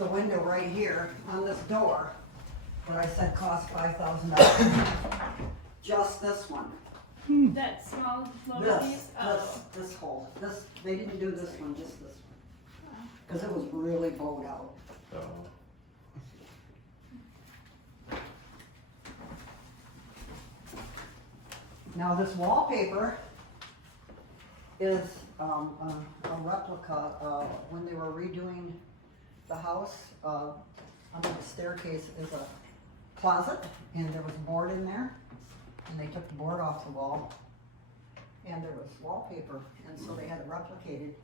the window right here on this door that I said cost $5,000. Just this one. That small little This, piece? Oh. this hole. This, they didn't do this one, just this one. Because it was really bowed out. Oh. Now this wallpaper is a replica when they were redoing the house. Under the staircase is a closet, and there was a board in there, and they took the board off the wall, and there was wallpaper, and so they had it replicated.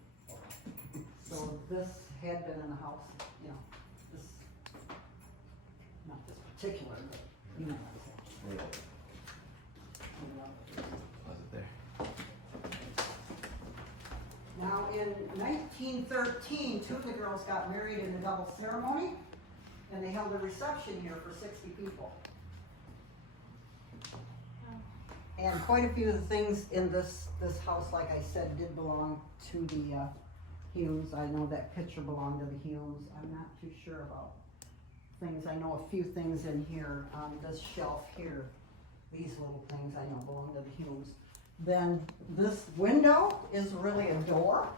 So this had been in the house, you know, this, not this particular, but you know. Yeah. Was it there? Now, in 1913, two of the girls got married in a double ceremony, and they held a reception here for 60 people. And quite a few of the things in this house, like I said, did belong to the Humes. I know that picture belonged to the Humes. I'm not too sure about things. I know a few things in here on this shelf here. These little things I know belong to the Humes. Then this window is really a door.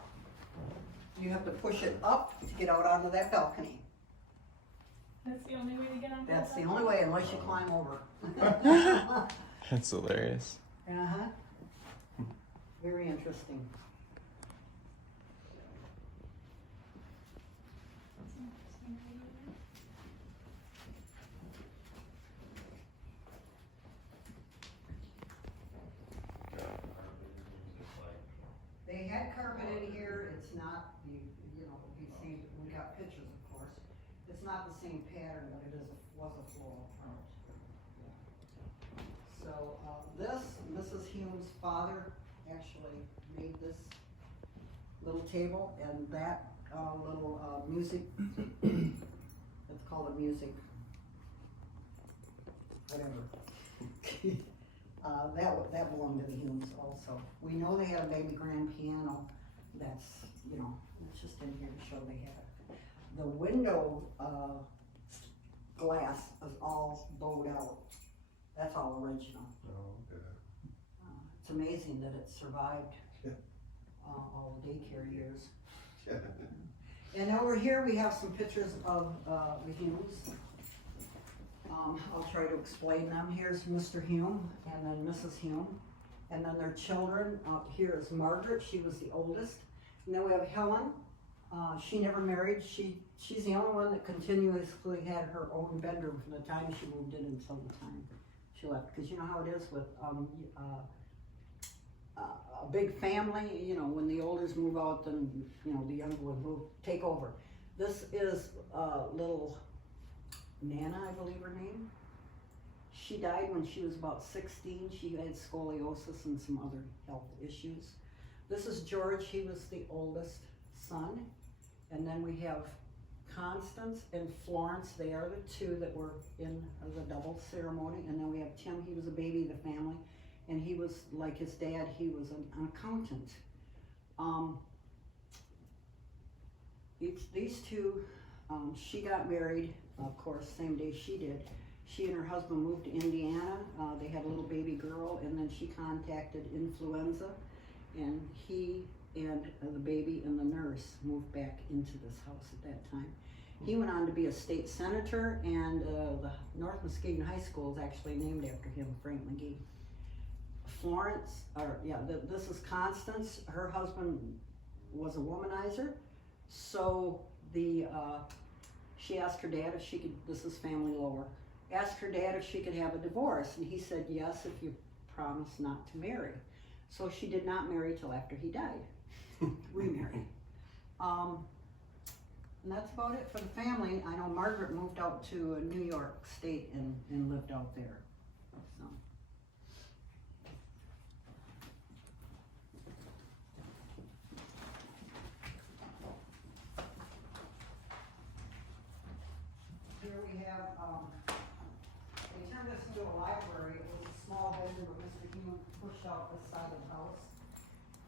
You have to push it up to get out onto that balcony. That's the only way to get on that? That's the only way, unless you climb over. That's hilarious. Uh-huh. Very interesting. They had carpet in here. It's not, you know, you see, we got pictures, of course. It's not the same pattern, but it was a floral print. So this, Mrs. Hume's father actually made this little table, and that little music, it's called a music, whatever. That belonged to the Humes also. We know they had a baby grand piano. That's, you know, it's just in here to show they had it. The window glass is all bowed out. That's all original. Oh, okay. It's amazing that it survived all the daycare years. And over here we have some pictures of the Humes. I'll try to explain them. Here's Mr. Hume and then Mrs. Hume. And then their children. Here is Margaret, she was the oldest. And then we have Helen. She never married. She's the only one that continuously had her own bedroom from the time she moved in until the time she left. Because you know how it is with a big family, you know, when the olders move out, then, you know, the younger would take over. This is little Nana, I believe her name. She died when she was about 16. She had scoliosis and some other health issues. This is George, he was the oldest son. And then we have Constance and Florence, they are the two that were in the double ceremony. And then we have Tim, he was a baby of the family. And he was, like his dad, he was an accountant. These two, she got married, of course, same day she did. She and her husband moved to Indiana. They had a little baby girl, and then she contacted influenza, and he and the baby and the nurse moved back into this house at that time. He went on to be a state senator, and the North Muskegon High School is actually named after him, Frank McGee. Florence, this is Constance. Her husband was a womanizer, so she asked her dad if she could, this is family lore, asked her dad if she could have a divorce, and he said yes if you promise not to marry. So she did not marry till after he died, remarried. And that's about it for the family. I know Margaret moved out to New York State and lived out there. So. Here we have, they turned this into a library. It was a small bedroom that Mr. Hume pushed out this side of the house.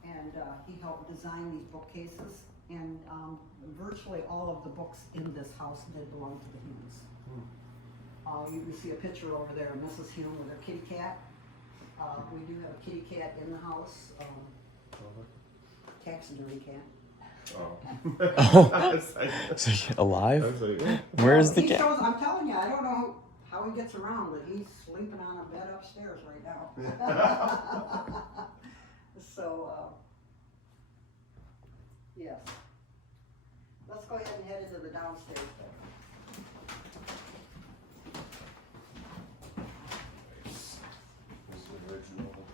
And he helped design these bookcases. And virtually all of the books in this house did belong to the Humes. You can see a picture over there of Mrs. Hume with her kitty cat. We do have a kitty cat in the house, taxidermy cat. Oh. Is he alive? Where's the He cat? shows, I'm telling you, I don't know how he gets around, but he's sleeping on a bed upstairs right now. So, yes. Let's go ahead and head into the downstairs though.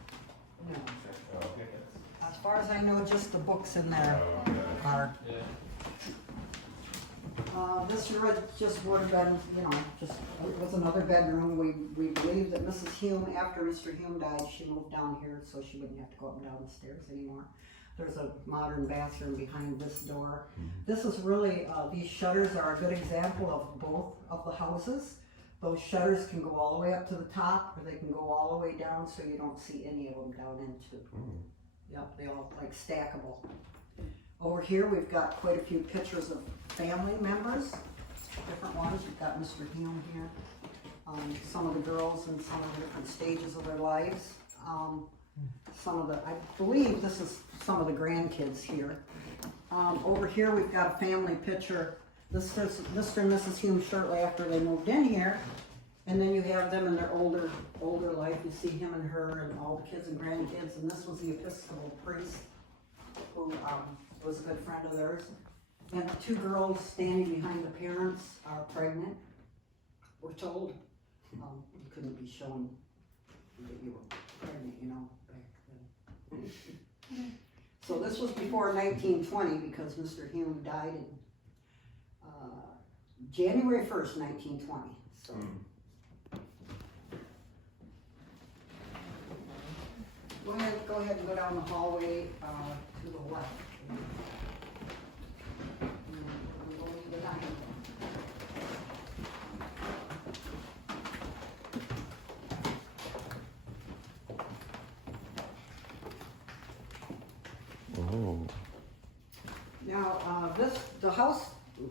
No. As far as I know, just the books in there are. This just would have been, you know, just, it was another bedroom. We believe that Mrs. Hume, after Mr. Hume died, she moved down here so she wouldn't have to go up and down the stairs anymore. There's a modern bathroom behind this door. This is really, these shutters are a good example of both of the houses. Those shutters can go all the way up to the top, or they can go all the way down so you don't see any of them down into. Yep, they all like stackable. Over here we've got quite a few pictures of family members, different ones. We've got Mr. Hume here, some of the girls in some of the different stages of their lives. Some of the, I believe this is some of the grandkids here. Over here we've got a family picture. This is Mr. and Mrs. Hume shortly after they moved in here. And then you have them in their older life. You see him and her and all the kids and grandkids. And this was the Episcopal priest who was a good friend of theirs. And the two girls standing behind the parents are pregnant. We're told you couldn't be shown that you were pregnant, you know, back then. So this was before 1920 because Mr. Hume died in January 1st, 1920. So. Go ahead and go down the hallway to the left. We'll go to the dining room. Oh. Now, the house,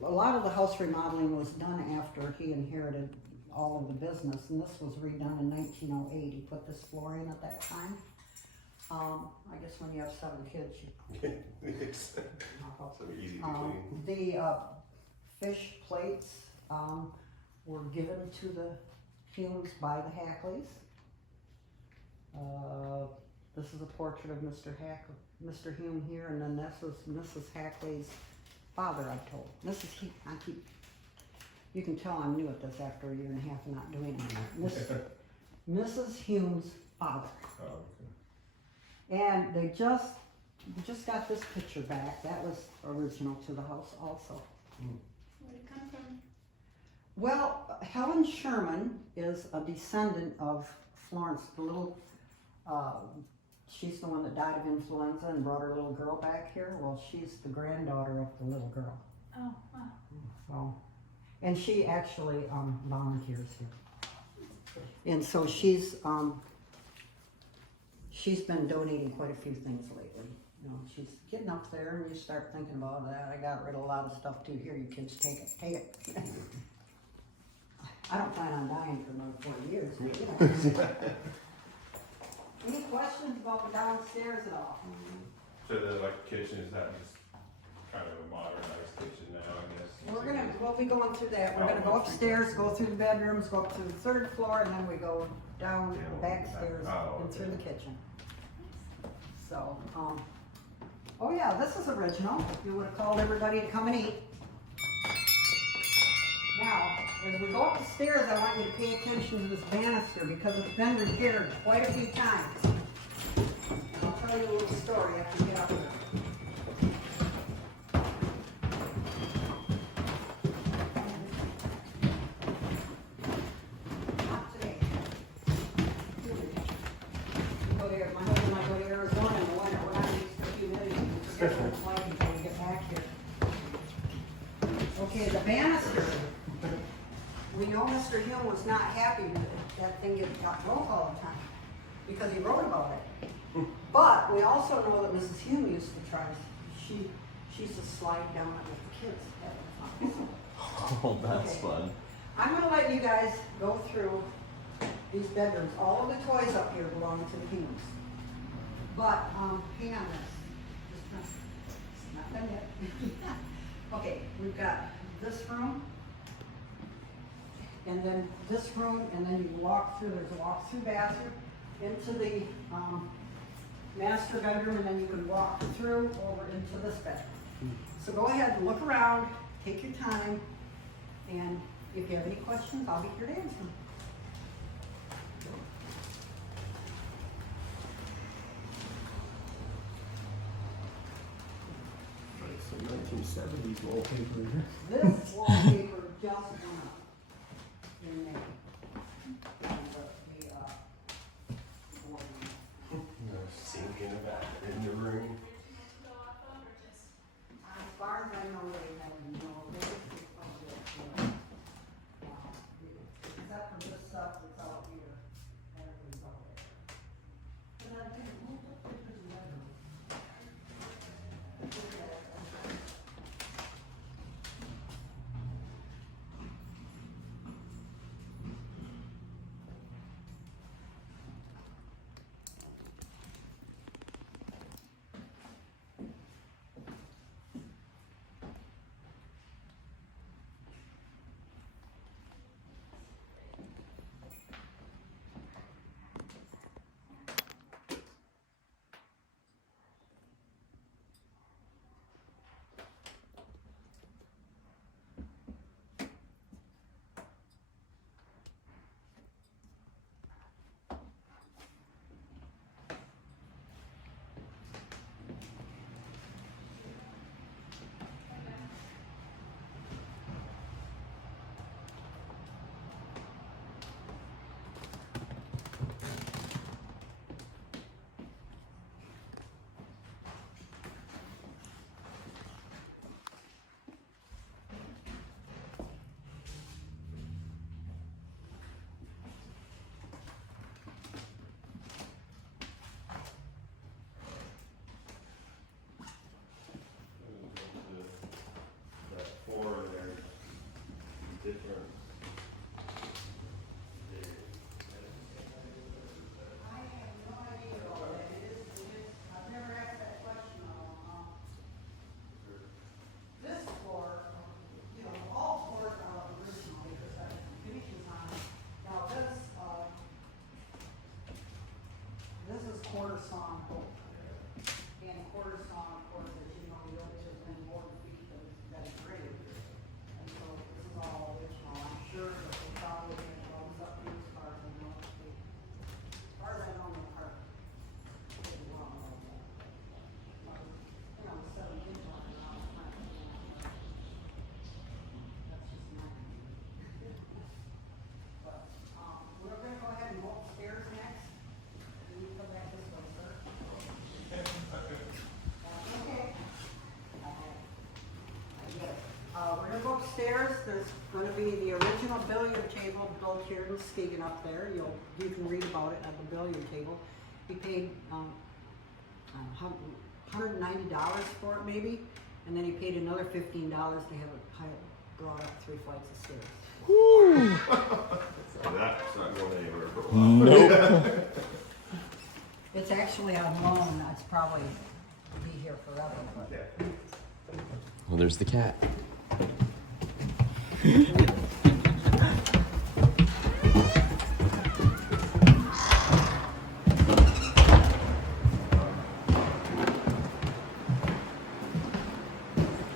a lot of the house remodeling was done after he inherited all of the business, and this was redone in 1908. He put this floor in at that time. I guess when you have 7 kids, It's so easy to clean. the fish plates were given to the Humes by the Hackleys. This is a portrait of Mr. Hume here, and then this was Mrs. Hackley's father, I'm told. You can tell I'm new at this after a year and a half of not doing it. Mrs. Hume's father. Oh, okay. And they just got this picture back. That was original to the house also. Where did it come from? Well, Helen Sherman is a descendant of Florence, the little, she's the one that died of influenza and brought her little girl back here. Well, she's the granddaughter of the little girl. Oh, wow. So, and she actually volunteers here. And so she's been donating quite a few things lately. You know, she's getting up there and you start thinking about that. I got rid of a lot of stuff too. Here, you kids, take it. I don't plan on dying for another 40 years. You know. Any questions about the downstairs at all? So the kitchen, is that just kind of a modernized kitchen now, I guess? We'll be going through that. We're gonna go upstairs, go through the bedrooms, go up to the 3rd floor, and then we go down the back stairs and through the kitchen. So, oh yeah, this is original. You would have called everybody to come and eat. Now, as we go up the stairs, I want you to pay attention to this banister because it's been repaired quite a few times. And I'll tell you a little story after we get up there. Not today. Go there. My husband and I go to Arizona in the winter. We're not used to humidity. We're going to fly until we get back here. Okay, the banister. We know Mr. Hume was not happy that thing got broke all the time because he wrote about it. But we also know that Mrs. Hume used to try. She used to slide down it with the kids having fun. Oh, that's Okay. fun. I'm gonna let you guys go through these bedrooms. All of the toys up here belong to the Humes. But, hang on this. It's not done yet. Okay, we've got this room, and then this room, and then you walk through, there's a walk-through bathroom into the, master bedroom, and then you can walk through over into this bedroom. So go ahead and look around, take your time, and if you have any questions, I'll be here to answer them. Some 1970s wallpaper here. This wallpaper just went up in May. And No sink in the back in the room. as far as I know, they have no, except for this stuff that's out here, everything's out there. But I didn't move the pictures in that room. That floor there, different. I have no idea what that is. I've never asked that question on, this floor, you know, all floors are original because that's the finishes on it. Now this is quarter sawn oak. And quarter sawn, of course, as you know, the oak has been more feet than graded. And so this is all original. I'm sure that they probably had thumbs up to as far as I know. As far as I know, the park. You know, 7 kids walking around the front. That's just mine. But, we're gonna go ahead and go upstairs next. Can you come back this way, sir? That's okay. I get it. We're gonna go upstairs. There's gonna be the original billiard table built here in Muskegon up there. You can read about it at the billiard table. We paid, $190 for it maybe, and then he paid another $15 to have it brought up 3 flights of stairs. That's not going anywhere for a while. Nope. It's actually on loan. It's probably be here forever. But. Yeah. Well, there's the cat.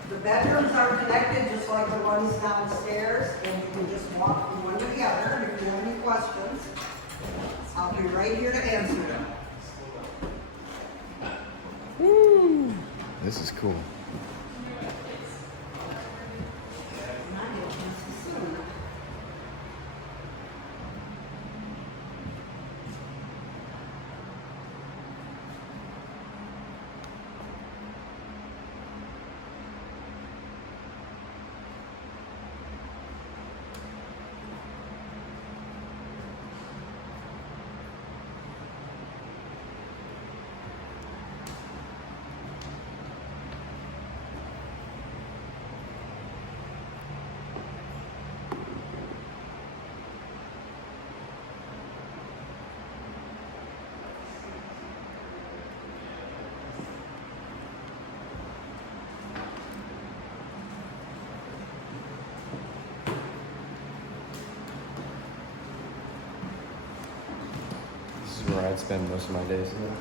The bedrooms are connected just like the ones downstairs, and you can just walk from one to the other. And if you have any questions, I'll be right here to answer them. This is cool. I'd spend most of my days in there.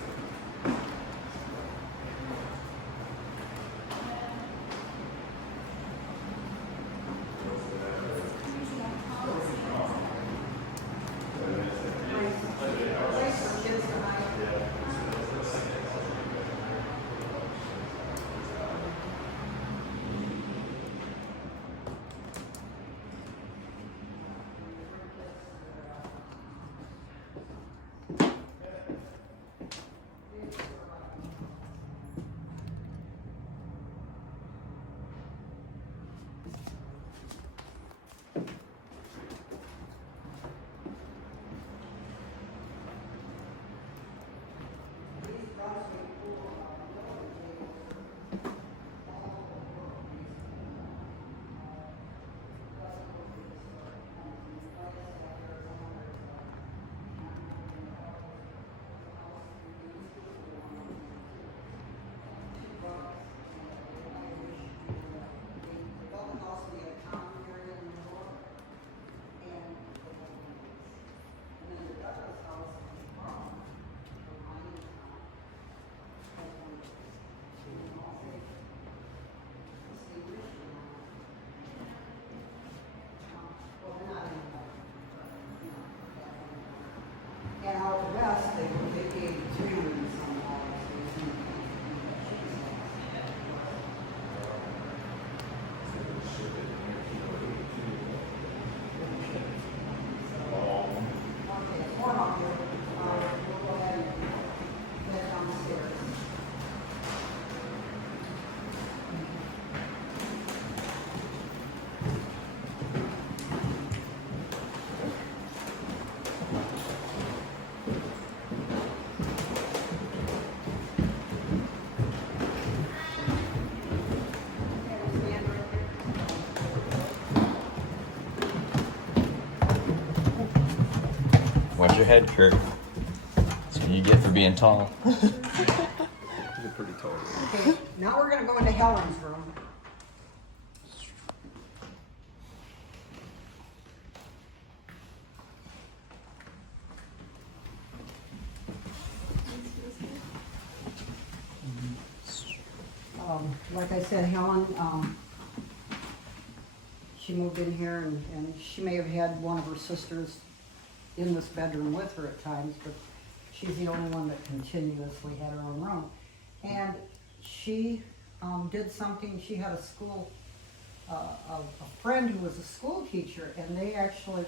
And out west, they gave 300 and some dollars. Okay, it's warm up here. We'll go ahead and head downstairs. Watch your head, Kurt. That's what you get for being tall. You're pretty tall. Okay, now we're gonna go into Helen's room. Like I said, Helen, she moved in here and she may have had one of her sisters in this bedroom with her at times, but she's the only one that continuously had her own room. And she did something, she had a school, a friend who was a school teacher, and they actually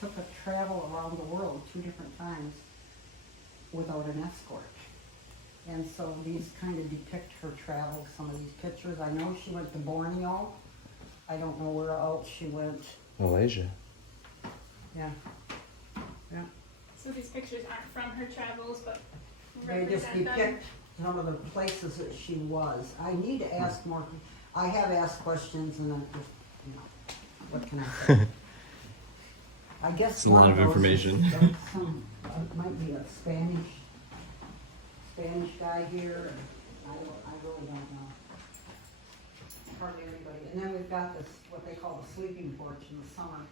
took a travel around the world 2 different times without an escort. And so these kind of depict her travel, some of these pictures. I know she went to Borneo. I don't know where else she went. Malaysia. Yeah. Yeah. So these pictures aren't from her travels, but They just represent them. depict some of the places that she was. I need to ask more. I have asked questions and then just, you know, what can I say? I guess It's a one lot of those information. is some, it might be a Spanish guy here. And I really don't know. Hardly anybody. And then we've got this, what they call a sleeping porch in the summer.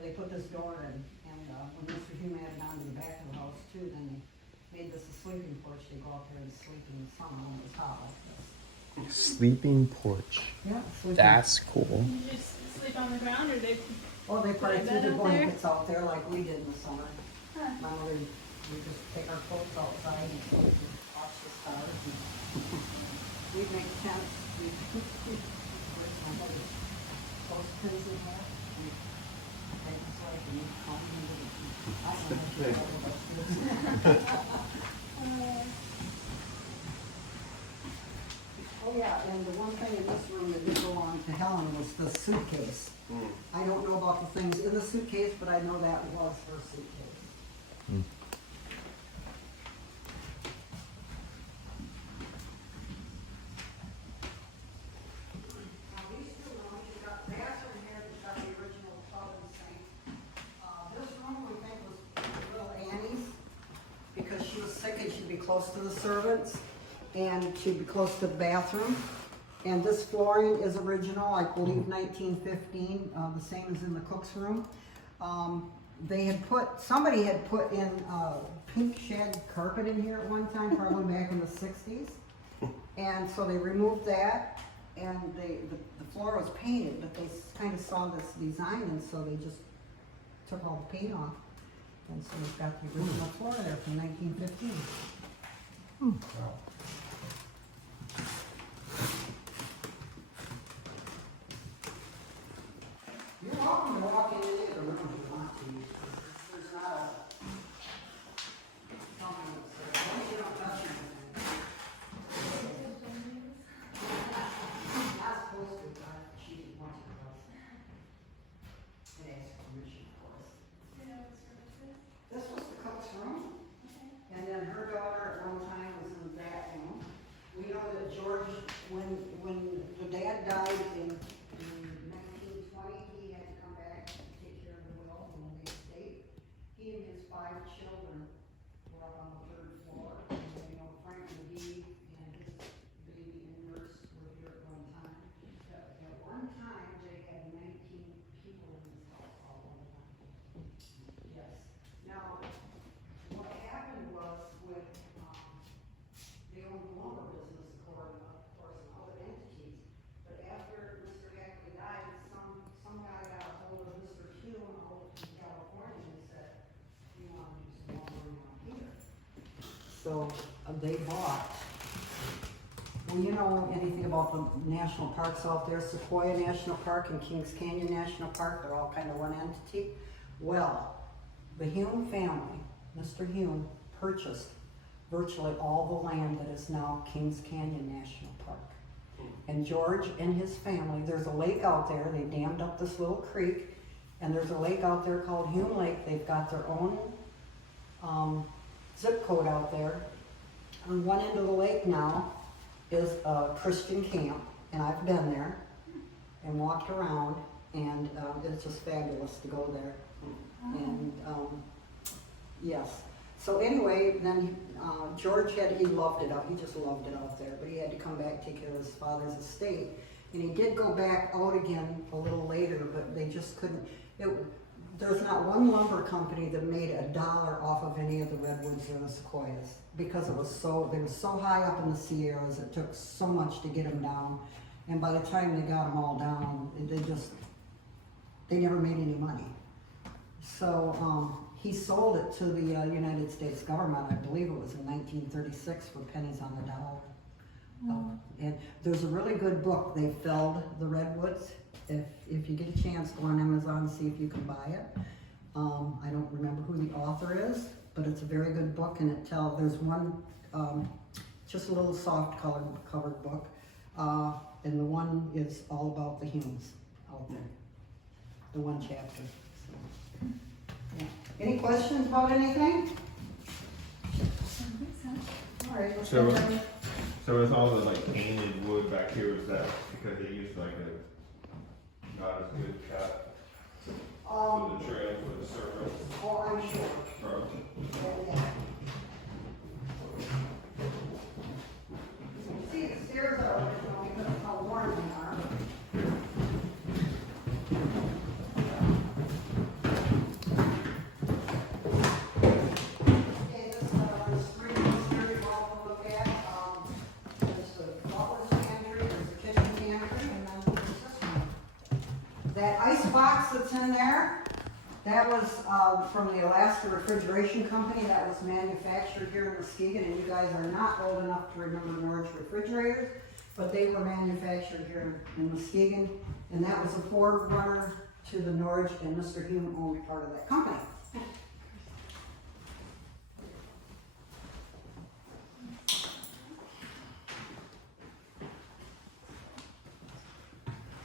They put this door in, and when Mr. Hume added on to the back of the house too, then they made this a sleeping porch. They go out there and sleep in the summer when it's hot like this. Sleeping porch. Yeah, sleeping. That's cool. You just sleep on the ground, or they? Well, they probably Put a threw bed the out there? blankets out there like we did in the summer. Huh. My mother, we just take our clothes outside and sleep and watch the stars. And we make tents. Where's my mother? Clothespins in there. And take us like and we come and I don't know what you call it. Oh yeah, and the one thing in this room that did belong to Helen was the suitcase. I don't know about the things in the suitcase, but I know that was her suitcase. Mm. Now these 2 rooms, you got the bathroom here, you got the original tub and sink. This room we think was little Annie's because she was sick and she'd be close to the servants and she'd be close to the bathroom. And this flooring is original, I believe 1915, the same as in the cook's room. they had somebody had put in pink shag carpet in here at one time, probably back in the 60s. And so they removed that, and the floor was painted, but they kind of saw this design, and so they just took all the paint off. And so we've got the original floor there from 1915. You're welcome to walk into the other room if you want to. There's not a something that's there. As long as you don't touch anything. Not supposed to, but she wants to go. It asks permission, of course. This was the cook's room, and then her daughter at one time was in that room. We know that George, when the dad died in 1920, he had to come back to take care of the will and the estate. He and his 5 children were up on the 3rd floor. And then, Frank McGee and his baby and nurse were here at one time. At one time, they had 19 people in this house all one time. Yes. Now, what happened was with, they owned the lumber business, of course, and other entities. But after Mr. Hackley died, some guy got a hold of Mr. Hume out in California and said, "You want to do some lumber around here?" So they bought. Well, you know anything about the national parks out there? Sequoia National Park and Kings Canyon National Park, they're all kind of one entity. Well, the Hume family, Mr. Hume, purchased virtually all the land that is now Kings Canyon National Park. And George and his family, there's a lake out there, they dammed up this little creek, and there's a lake out there called Hume Lake. They've got their own zip code out there. On one end of the lake now is a Christian camp, and I've been there and walked around, and it's just fabulous to go there. And yes. So anyway, then George he loved it out. He just loved it out there. But he had to come back and take care of his father's estate. And he did go back out again a little later, but they just couldn't. There's not one lumber company that made $1 off of any of the redwoods or the sequoias, because they were so high up in the Sierras. It took so much to get them down. And by the time they got them all down, they never made any money. So he sold it to the United States government. I believe it was in 1936 for pennies on the dollar. And there's a really good book. They felled the redwoods. If you get a chance, go on Amazon and see if you can buy it. I don't remember who the author is, but it's a very good book, and there's one, just a little soft covered book, and the one is all about the Humes out there. The one chapter. So, yeah. Any questions about anything? All right. So with all the painted wood back here, was that because they used a not as good cut for the trail for the surface? Oh, I'm sure. Yeah. See, the stairs are original because of how worn they are. Okay, this is the screen here you all can look at. There's the butler's pantry, there's the kitchen pantry, and then there's this one. That ice box that's in there, that was from the Alaska Refrigeration Company. That was manufactured here in Muskegon, and you guys are not old enough to remember Norwich refrigerators, but they were manufactured here in Muskegon, and that was a forerunner to the Norwich, and Mr. Hume owned part of that company.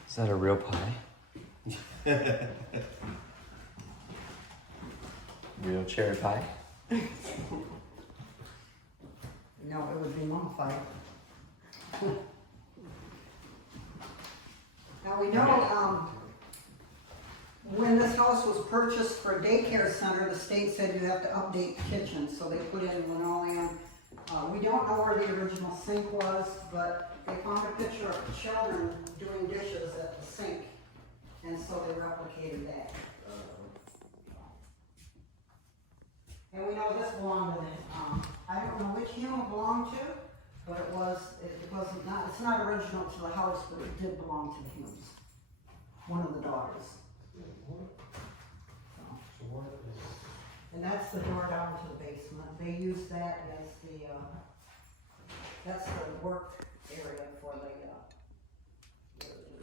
Is that a real pie? Real cherry pie? No, it would be mummified. Now we know when this house was purchased for a daycare center, the state said you have to update the kitchen, so they put in linoleum. We don't know where the original sink was, but they found a picture of children doing dishes at the sink, and so they replicated that. And we know this belonged to the, I don't know which Hume it belonged to, but it wasn't not, it's not original to the house, but it did belong to the Humes. One of the daughters. So what is? And that's the door down to the basement. They use that as the, that's the work area for the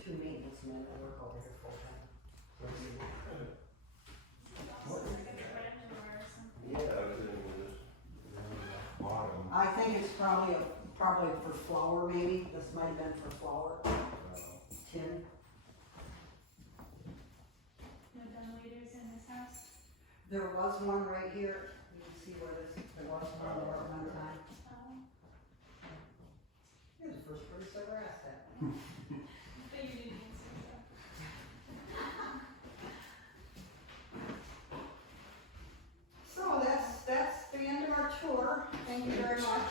two maintenance men that work over here full time. Yeah, I was in this bottom. I think it's probably for flour maybe. This might have been for flour. Tin. No ventilators in this house. There was one right here. You can see where this, there was one there at one time. You're the first person I ever asked that. But you didn't answer, so. So that's the end of our tour. Thank you very much.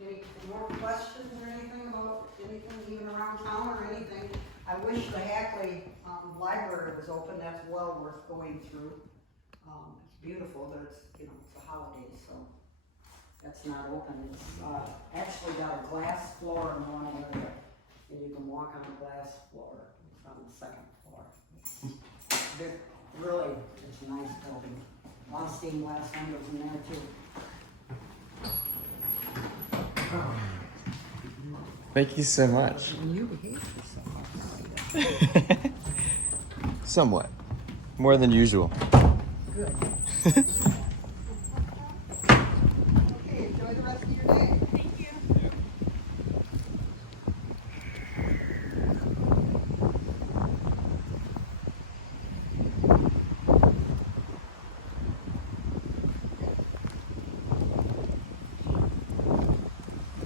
Any more questions or anything about anything even around town or anything? I wish the Hackley library was open. That's well worth going through. It's beautiful, but it's, you know, it's a holiday, so that's not open. It's actually got a glass floor in one area, and you can walk on a glass floor. It's on the second floor. Really, it's a nice building. A lot of stained glass windows in there too. Thank you so much. You behave yourself. Somewhat. More than usual. Good.